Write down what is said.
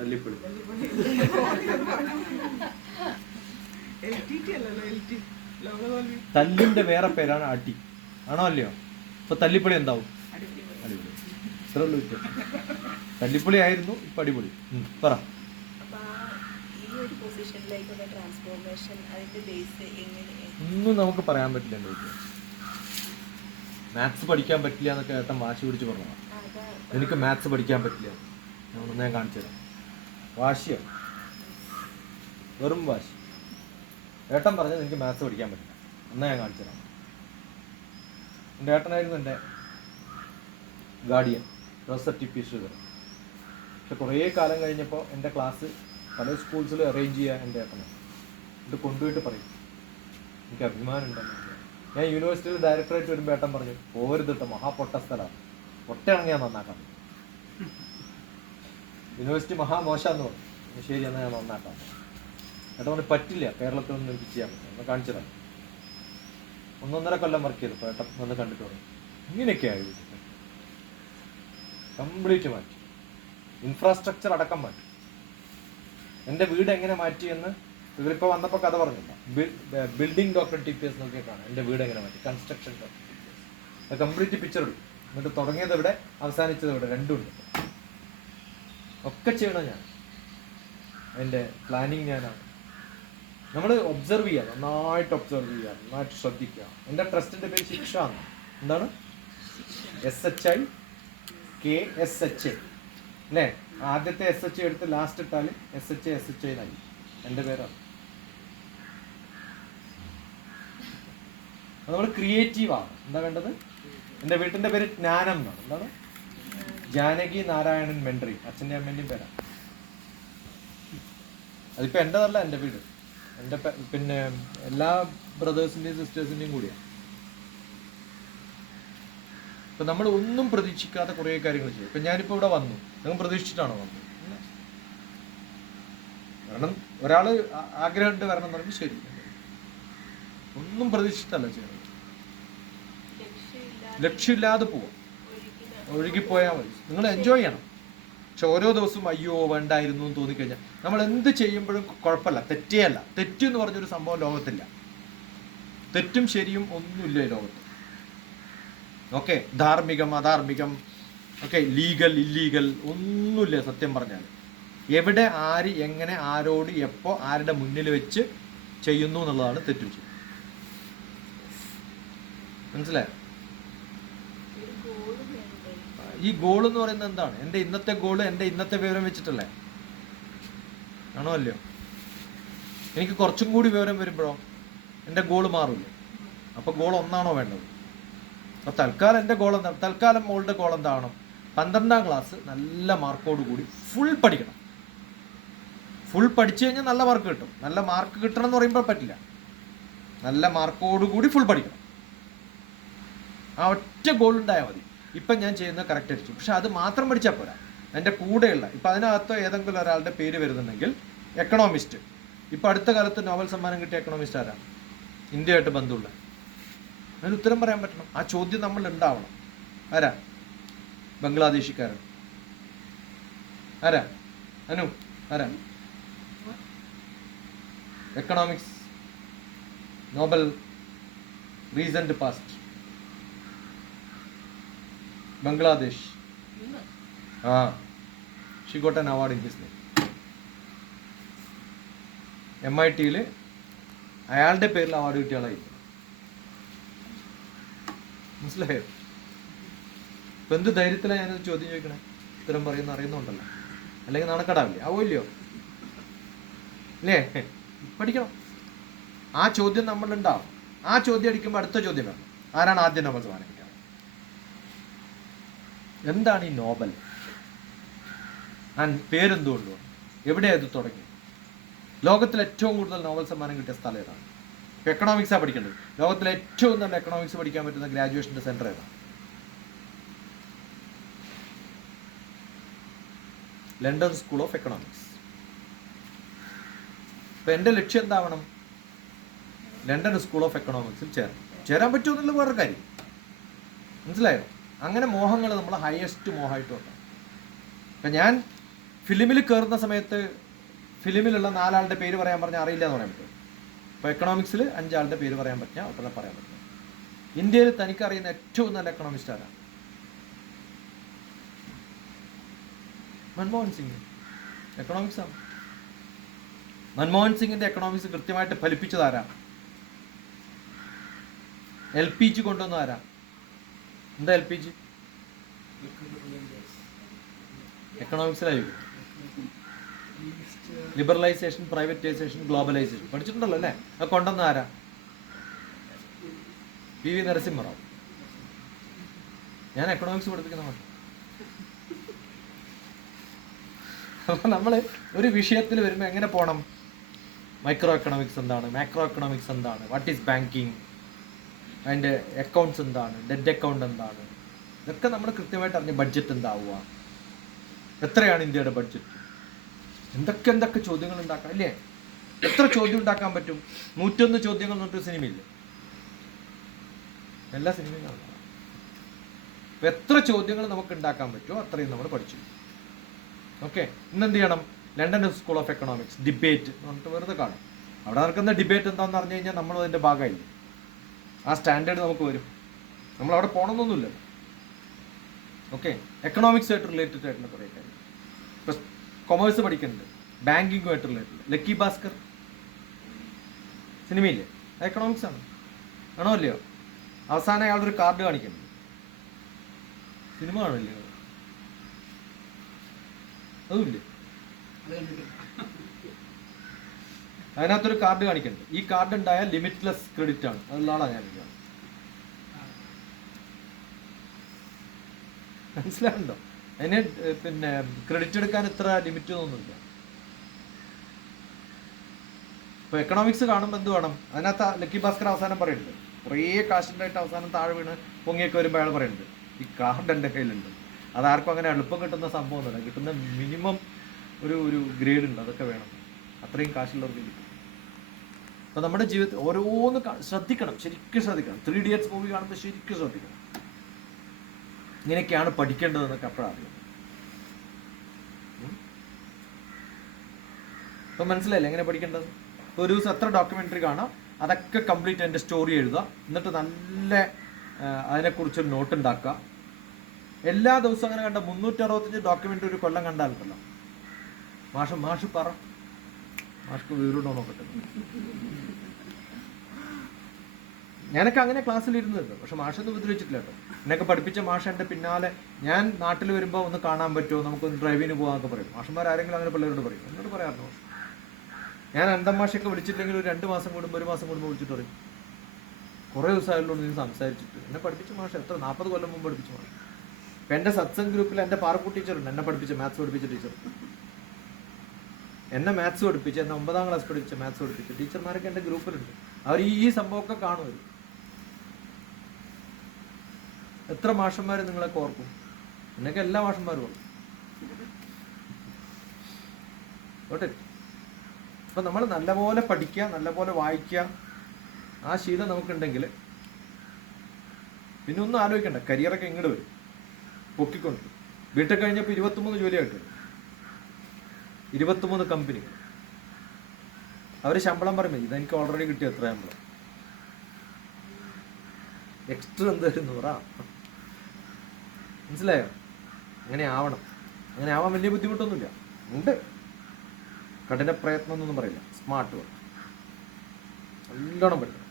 തല്ലിപ്പൊളി. തല്ലിന്റെ വേറെ പേരാണ് അടി, ആണോ അല്ലയോ? ഇപ്പൊ തല്ലിപ്പൊളി എന്താവും? അടിപൊളി. ഇത്ര ഉള്ളൂ വ്യത്യാസം. തല്ലിപ്പൊളി ആയിരുന്നു, ഇപ്പൊ അടിപൊളി. പറ. ഒന്നും നമുക്ക് പറയാൻ പറ്റില്ല. എൻ്റെ വീട്ടിൽ മാത്സ് പഠിക്കാൻ പറ്റില്ല എന്നൊക്കെ ഏട്ടൻ വാശി പിടിച്ച് പറഞ്ഞതാണ്. എനിക്ക് മാത്സ് പഠിക്കാൻ പറ്റില്ല. ഞാൻ കാണിച്ചു തരാം. വാശിയാണ്, വെറും വാശി. ഏട്ടൻ പറഞ്ഞത് എനിക്ക് മാത്സ് പഠിക്കാൻ പറ്റില്ല, എന്നാ ഞാൻ കാണിച്ചു തരാം. എൻ്റെ ഏട്ടനായിരുന്നു എൻ്റെ guardian, professor T P Sreedharan. പക്ഷെ കുറേ കാലം കഴിഞ്ഞപ്പോൾ എൻ്റെ ക്ലാസ് പല സ്കൂൾസിലും അറേഞ്ച് ചെയ്യാൻ എൻ്റെ ഏട്ടനാണ്. ഇത് കൊണ്ടുപോയിട്ട് പറയും, എനിക്ക് അഭിമാനം ഉണ്ടെന്ന്. ഞാൻ യൂണിവേഴ്സിറ്റിയിൽ ഡയറക്ടറായിട്ട് വരുമ്പോൾ ഏട്ടൻ പറഞ്ഞു, പോരുതിട്ട് മഹാപൊട്ട സ്ഥലമാണ്, പൊട്ടയാണെങ്കിൽ ഞാൻ നന്നാക്കാം. യൂണിവേഴ്സിറ്റി മഹാമോശമെന്ന് പറഞ്ഞു. ശരി, എന്നാൽ ഞാൻ നന്നാക്കാം. ഏട്ടൻ പറഞ്ഞു പറ്റില്ല, കേരളത്തിൽ ഒന്നും എനിക്ക് ചെയ്യാൻ പറ്റില്ല, ഒന്ന് കാണിച്ചു തരാം. 1.5 കൊല്ലം വർക്ക് ചെയ്തു. ഏട്ടൻ വന്ന് കണ്ടിട്ട് പറഞ്ഞു, ഇങ്ങനെയൊക്കെയായി. കംപ്ലീറ്റ് മാറ്റി, ഇൻഫ്രാസ്ട്രക്ചർ അടക്കം മാറ്റി. എൻ്റെ വീട് എങ്ങനെ മാറ്റിയെന്ന് ഇവരിപ്പോൾ വന്നപ്പോൾ കഥ പറഞ്ഞില്ല. Building doctor T P S നോക്കിയാൽ കാണാം എൻ്റെ വീട് എങ്ങനെ മാറ്റി. Construction doctor T P S complete picture എടുക്കും. എന്നിട്ട് തുടങ്ങിയത് ഇവിടെ, അവസാനിച്ചത് ഇവിടെ, രണ്ടുമുണ്ട്. ഒക്കെ ചെയ്യണം ഞാൻ. അതിൻ്റെ പ്ലാനിങ് ഞാനാണ്. നമ്മൾ ഒബ്സർവ് ചെയ്യുക, നന്നായിട്ട് ഒബ്സർവ് ചെയ്യുക, നന്നായിട്ട് ശ്രദ്ധിക്കുക. എൻ്റെ ട്രസ്റ്റിൻ്റെ പേര് ശിക്ഷ ആണ്. എന്താണ്? SHIKSHA അല്ലേ? ആദ്യത്തെ SHA എടുത്ത് ലാസ്റ്റ് ഇട്ടാൽ SHA എന്നായി. എൻ്റെ പേരാണ്. നമ്മൾ ക്രിയേറ്റീവാണ്. എന്താ വേണ്ടത്? എൻ്റെ വീട്ടിൻ്റെ പേര് ജ്ഞാനം എന്നാണ്. എന്താണ്? ജാനകി നാരായണൻ മെൻട്രി, അച്ഛൻ്റെ അമ്മേൻ്റെയും പേരാണ്. അതിപ്പോൾ എൻ്റെതല്ല, എൻ്റെ വീട്. എൻ്റെ പിന്നെ എല്ലാ ബ്രദേഴ്സിൻ്റെയും സിസ്റ്റേഴ്സിൻ്റെയും കൂടിയാണ്. ഇപ്പം നമ്മൾ ഒന്നും പ്രതീക്ഷിക്കാതെ കുറേ കാര്യങ്ങൾ ചെയ്യും. ഇപ്പം ഞാനിപ്പോൾ ഇവിടെ വന്നു, നിങ്ങൾ പ്രതീക്ഷിച്ചിട്ടാണോ വന്നത്? കാരണം ഒരാൾ ആഗ്രഹമുണ്ട് വരണം എന്ന് പറയുമ്പോൾ ശരി, ഒന്നും പ്രതീക്ഷിച്ചിട്ടല്ല ചെയ്യണം. ലക്ഷ്യമില്ലാതെ പോവാം, ഒഴുകിപ്പോയാൽ മതി. നിങ്ങൾ എൻജോയ് ചെയ്യണം. പക്ഷെ ഓരോ ദിവസവും അയ്യോ വേണ്ടായിരുന്നു എന്ന് തോന്നിക്കഴിഞ്ഞാൽ നമ്മൾ എന്ത് ചെയ്യുമ്പോഴും കുഴപ്പമില്ല, തെറ്റേയല്ല. തെറ്റെന്ന് പറഞ്ഞൊരു സംഭവം ലോകത്തില്ല. തെറ്റും ശരിയും ഒന്നുമില്ല ഈ ലോകത്ത്. ഓക്കെ, ധാർമ്മികം അധാർമികം, ഓക്കെ, ലീഗൽ ഇല്ലീഗൽ ഒന്നുമില്ല. സത്യം പറഞ്ഞാൽ എവിടെ ആര് എങ്ങനെ ആരോട് എപ്പോൾ ആരുടെ മുന്നിൽ വെച്ച് ചെയ്യുന്നു എന്നുള്ളതാണ് തെറ്റും ചെയ്യും. മനസ്സിലായോ? ഈ ഗോൾ എന്ന് പറയുന്നത് എന്താണ്? എൻ്റെ ഇന്നത്തെ ഗോള് എൻ്റെ ഇന്നത്തെ വിവരം വെച്ചിട്ടല്ലേ? ആണോ അല്ലയോ? എനിക്ക് കുറച്ചും കൂടി വിവരം വരുമ്പോഴോ എൻ്റെ ഗോള് മാറില്ലേ? അപ്പോൾ ഗോൾ ഒന്നാണോ വേണ്ടത്? അപ്പോൾ തൽക്കാലം എൻ്റെ ഗോൾ എന്താണ്? തൽക്കാലം മോളുടെ ഗോൾ എന്താണ്? 12ാം ക്ലാസ് നല്ല മാർക്കോട് കൂടി ഫുൾ പഠിക്കണം. ഫുൾ പഠിച്ചു കഴിഞ്ഞാൽ നല്ല മാർക്ക് കിട്ടും. നല്ല മാർക്ക് കിട്ടണം എന്ന് പറയുമ്പോൾ പറ്റില്ല. നല്ല മാർക്കോട് കൂടി ഫുൾ പഠിക്കണം. ആ ഒറ്റ ഗോൾ ഉണ്ടായാൽ മതി. ഇപ്പം ഞാൻ ചെയ്യുന്നത് കറക്റ്റ് അടിച്ചു. പക്ഷെ അത് മാത്രം പഠിച്ചാൽ പോരാ. എൻ്റെ കൂടെയുള്ള, ഇപ്പം അതിനകത്ത് ഏതെങ്കിലും ഒരാളുടെ പേര് വരുന്നുണ്ടെങ്കിൽ എക്കണോമിസ്റ്റ്. ഇപ്പം അടുത്ത കാലത്ത് നോബൽ സമ്മാനം കിട്ടിയ എക്കണോമിസ്റ്റ് ആരാണ്? ഇന്ത്യയായിട്ട് ബന്ധമുള്ള. അതിന് ഉത്തരം പറയാൻ പറ്റണം. ആ ചോദ്യം നമ്മൾ ഉണ്ടാവണം. ആരാ? ബംഗ്ലാദേശിക്കാരൻ. ആരാ? അനു ആരാ? Economics Nobel recent past, Bangladesh. She got an award in his name. MIT-യിൽ അയാളുടെ പേരിൽ അവാർഡ് കിട്ടിയ ആളായിരിക്കും. മനസ്സിലായോ? ഇപ്പം എന്ത് ധൈര്യത്തിലാണ് ഞാനത് ചോദ്യം ചോദിക്കണേ? ഉത്തരം പറയുന്ന അറിയുന്നുണ്ടല്ലോ, അല്ലെങ്കിൽ നാണക്കേടാവില്ലേ? ആവില്ലയോ? അല്ലേ? പഠിക്കണം. ആ ചോദ്യം നമ്മളുണ്ടാവും. ആ ചോദ്യം അടിക്കുമ്പോൾ അടുത്ത ചോദ്യം വേണം, ആരാണ് ആദ്യം നോബൽ സമ്മാനം കിട്ടിയത്? എന്താണ് ഈ നോബൽ? പേരെന്തുകൊണ്ടോ? എവിടെയാണ് ഇത് തുടങ്ങി? ലോകത്തിൽ ഏറ്റവും കൂടുതൽ നോബൽ സമ്മാനം കിട്ടിയ സ്ഥലം ഏതാണ്? എക്കണോമിക്സാണ് പഠിക്കേണ്ടത്. ലോകത്തിൽ ഏറ്റവും നല്ല എക്കണോമിക്സ് പഠിക്കാൻ പറ്റുന്ന ഗ്രാജുവേഷൻ്റെ സെൻറ്റർ ഏതാണ്? London school of economics. ഇപ്പം എൻ്റെ ലക്ഷ്യം എന്താവണം? ലണ്ടൻ സ്കൂൾ ഓഫ് എക്കണോമിക്സിൽ ചേരാൻ പറ്റുമെന്നുള്ള വേറൊരു കാര്യം. മനസ്സിലായോ? അങ്ങനെ മോഹങ്ങൾ നമ്മൾ ഹയസ്റ്റ് മോഹമായിട്ട് വെക്കണം. ഇപ്പം ഞാൻ ഫിലിമിൽ കയറുന്ന സമയത്ത് ഫിലിമിലുള്ള 4 ആളുടെ പേര് പറയാൻ പറഞ്ഞാൽ അറിയില്ല എന്ന് പറയാൻ പറ്റും. ഇപ്പോൾ എക്കണോമിക്സിൽ 5 ആളുടെ പേര് പറയാൻ പറ്റില്ല, ഒട്ടനെ പറയാൻ പറ്റില്ല. ഇന്ത്യയിൽ തനിക്കറിയുന്ന ഏറ്റവും നല്ല എക്കണോമിസ്റ്റ് ആരാണ്? മൻമോഹൻ സിംഗ്. എക്കണോമിക്സ് ആണ്. മൻമോഹൻ സിംഗിന്റെ എക്കണോമിക്സ് കൃത്യമായിട്ട് ഫലിപ്പിച്ചതാരാ? LPG കൊണ്ടുവന്ന ആരാ? എന്താ LPG? എക്കണോമിക്സിലായിരിക്കും. ലിബറലൈസേഷൻ, പ്രൈവറ്റൈസേഷൻ, ഗ്ലോബലൈസേഷൻ പഠിച്ചിട്ടുണ്ടല്ലോ അല്ലേ? അത് കൊണ്ടുവന്ന ആരാ? PV നരസിംഹറാവ്. ഞാൻ എക്കണോമിക്സ് പഠിപ്പിക്കുന്ന మాట. അപ്പൊ നമ്മൾ ഒരു വിഷയത്തിൽ വരുമ്പോൾ എങ്ങനെ പോകണം? മൈക്രോ എക്കണോമിക്സ് എന്താണ്, മാക്രോ എക്കണോമിക്സ് എന്താണ്, വാട്ട് ഈസ് ബാങ്കിങ്, അതിൻ്റെ അക്കൗണ്ട്സ് എന്താണ്, ഡെറ്റ് അക്കൗണ്ട് എന്താണ്, ഇതൊക്കെ നമ്മൾ കൃത്യമായിട്ട് അറിഞ്ഞ് ബഡ്ജറ്റ് എന്താവുക, എത്രയാണ് ഇന്ത്യയുടെ ബഡ്ജറ്റ്, എന്തൊക്കെ ചോദ്യങ്ങൾ ഉണ്ടാക്കാം അല്ലേ? എത്ര ചോദ്യം ഉണ്ടാക്കാൻ പറ്റും? 101 ചോദ്യങ്ങൾ എന്നിട്ട് സിനിമയില്ല, എല്ലാ സിനിമയും കാണാം. അപ്പം എത്ര ചോദ്യങ്ങൾ നമുക്ക് ഉണ്ടാക്കാൻ പറ്റുമോ അത്രയും നമ്മൾ പഠിച്ചു. ഓക്കെ, ഇന്നെന്ത് ചെയ്യണം? London school of economics debate എന്ന് പറഞ്ഞിട്ട് വെറുതെ കാണും. അവിടെ നടക്കുന്ന ഡിബേറ്റ് എന്താണെന്ന് പറഞ്ഞു കഴിഞ്ഞാൽ നമ്മൾ അതിൻ്റെ ഭാഗമായില്ല. ആ സ്റ്റാൻഡേർഡ് നമുക്ക് വരും. നമ്മൾ അവിടെ പോകണമെന്നൊന്നുമില്ല. ഓക്കെ, എക്കണോമിക്സുമായിട്ട് റിലേറ്റഡ് ആയിട്ടുള്ള കുറേ കാര്യം. ഇപ്പം കൊമേഴ്സ് പഠിക്കുന്നുണ്ട്, ബാങ്കിങ്ങുമായിട്ട് റിലേറ്റഡ്. ലക്കി ഭാസ്കർ സിനിമയില്ലേ? അത് എക്കണോമിക്സ് ആണ്, ആണോ അല്ലയോ? അവസാനം അയാളൊരു കാർഡ് കാണിക്കുന്നുണ്ട്. സിനിമ കാണില്ലേ? അതുമില്ലേ? അതിനകത്തൊരു കാർഡ് കാണിക്കുന്നുണ്ട്. ഈ കാർഡ് ഉണ്ടായാൽ ലിമിറ്റ്ലെസ് ക്രെഡിറ്റ് ആണ്. അതുള്ള ആളാണ് ഞാൻ. മനസ്സിലാവുന്നുണ്ടോ? അതിന് പിന്നെ ക്രെഡിറ്റ് എടുക്കാൻ ഇത്ര ലിമിറ്റ് ഒന്നുമില്ല. ഇപ്പൊ എക്കണോമിക്സ് കാണുമ്പോൾ എന്ത് വേണം? അതിനകത്ത് ലക്കി ഭാസ്കർ അവസാനം പറയുന്നുണ്ട്, കുറേ കാശുണ്ടായിട്ട് അവസാനം താഴെ വീണ് പൊങ്ങിയൊക്കെ വരുമ്പോൾ അയാൾ പറയുന്നുണ്ട്, ഈ കാർഡ് എൻ്റെ കയ്യിലുണ്ട്. അതാർക്കും അങ്ങനെ എളുപ്പം കിട്ടുന്ന സംഭവമൊന്നുമില്ല. കിട്ടുന്ന മിനിമം ഒരു ഗ്രേഡ് ഉണ്ട്, അതൊക്കെ വേണം. അത്രയും കാശുള്ളവർക്ക് കിട്ടും. അപ്പം നമ്മുടെ ജീവിതത്തിൽ ഓരോന്ന് ശ്രദ്ധിക്കണം, ശരിക്കും ശ്രദ്ധിക്കണം. 3 Idiots മൂവി കാണുമ്പോൾ ശരിക്കും ശ്രദ്ധിക്കണം. ഇങ്ങനെയൊക്കെയാണ് പഠിക്കേണ്ടതെന്നൊക്കെ അപ്പോഴാണ് അറിയാം. അപ്പം മനസ്സിലായില്ലേ എങ്ങനെ പഠിക്കേണ്ടത്? ഒരു ദിവസം എത്ര ഡോക്യുമെൻ്ററി കാണാം, അതൊക്കെ കംപ്ലീറ്റ് എൻ്റെ സ്റ്റോറി എഴുതുക. എന്നിട്ട് നല്ല അതിനെക്കുറിച്ചൊരു നോട്ട് ഉണ്ടാക്കുക. എല്ലാ ദിവസവും അങ്ങനെ കണ്ട 365 ഡോക്യുമെൻ്ററി ഒരു കൊല്ലം കണ്ടാലുണ്ടല്ലോ, മാഷ് പറ, മാഷ്ക്ക് വീടുണ്ടോ നോക്കട്ടെ. ഞാനൊക്കെ അങ്ങനെ ക്ലാസ്സിലിരുന്നത്, പക്ഷെ മാഷൊന്നും ഉപദ്രവിച്ചിട്ടില്ല കേട്ടോ. എന്നൊക്കെ പഠിപ്പിച്ച മാഷ് എൻ്റെ പിന്നാലെ, ഞാൻ നാട്ടിൽ വരുമ്പോൾ ഒന്ന് കാണാൻ പറ്റുമോ, നമുക്കൊന്ന് ഡ്രൈവിന് പോകാനൊക്കെ പറയും. മാഷന്മാർ ആരെങ്കിലും അങ്ങനെ പിള്ളേരോട് പറയും. എന്നോട് പറയാറുണ്ടോ? ഞാൻ അന്തം മാഷൊക്കെ വിളിച്ചില്ലെങ്കിൽ ഒരു 2 മാസം കൂടുമ്പോൾ 1 മാസം കൂടുമ്പോൾ വിളിച്ചിട്ട് പറയും, കുറേ ദിവസമായല്ലോ നീ സംസാരിച്ചിട്ട്. എന്നെ പഠിപ്പിച്ച മാഷ് എത്ര 40 കൊല്ലം മുമ്പ് പഠിപ്പിച്ച മാഷ്. ഇപ്പം എൻ്റെ സത്സംഗ് ഗ്രൂപ്പിൽ എൻ്റെ പാർക്കു ടീച്ചറുണ്ട്, എന്നെ പഠിപ്പിച്ച മാത്സ് പഠിപ്പിച്ച ടീച്ചർ. എന്നെ മാത്സ് പഠിപ്പിച്ച്, എന്നെ 9ാം ക്ലാസ് പഠിപ്പിച്ച മാത്സ് പഠിപ്പിച്ച ടീച്ചർമാരൊക്കെ എൻ്റെ ഗ്രൂപ്പിലുണ്ട്. അവർ ഈ സംഭവമൊക്കെ കാണും. എത്ര മാഷന്മാർ നിങ്ങളൊക്കെ ഓർക്കും? എന്നൊക്കെ എല്ലാ മാഷന്മാരും ഓർക്കും. ഓട്ടെ, അപ്പം നമ്മൾ നല്ലപോലെ പഠിക്കുക, നല്ലപോലെ വായിക്കുക, ആ ശീലം നമുക്കുണ്ടെങ്കിൽ പിന്നെ ഒന്നും ആലോചിക്കണ്ട. കരിയറൊക്കെ ഇങ്ങോട്ട് വരും, പൊക്കിക്കൊണ്ട്. ബിടെക് കഴിഞ്ഞപ്പോൾ 23 ജോലിയായിട്ട് 23 കമ്പനികൾ. അവർ ശമ്പളം പറയുമ്പോൾ ഇതെനിക്ക് ഓൾറെഡി കിട്ടിയ എത്ര ശമ്പളം, എക്സ്ട്രാ എന്തായാലും 100. മനസ്സിലായോ? അങ്ങനെ ആവണം. അങ്ങനെ ആവാൻ വലിയ ബുദ്ധിമുട്ടൊന്നുമില്ല. ഉണ്ട്, കഠിന പ്രയത്നം എന്നൊന്നും പറയില്ല. സ്മാർട്ട് വർക്ക് നല്ലോണം പഠിക്കണം.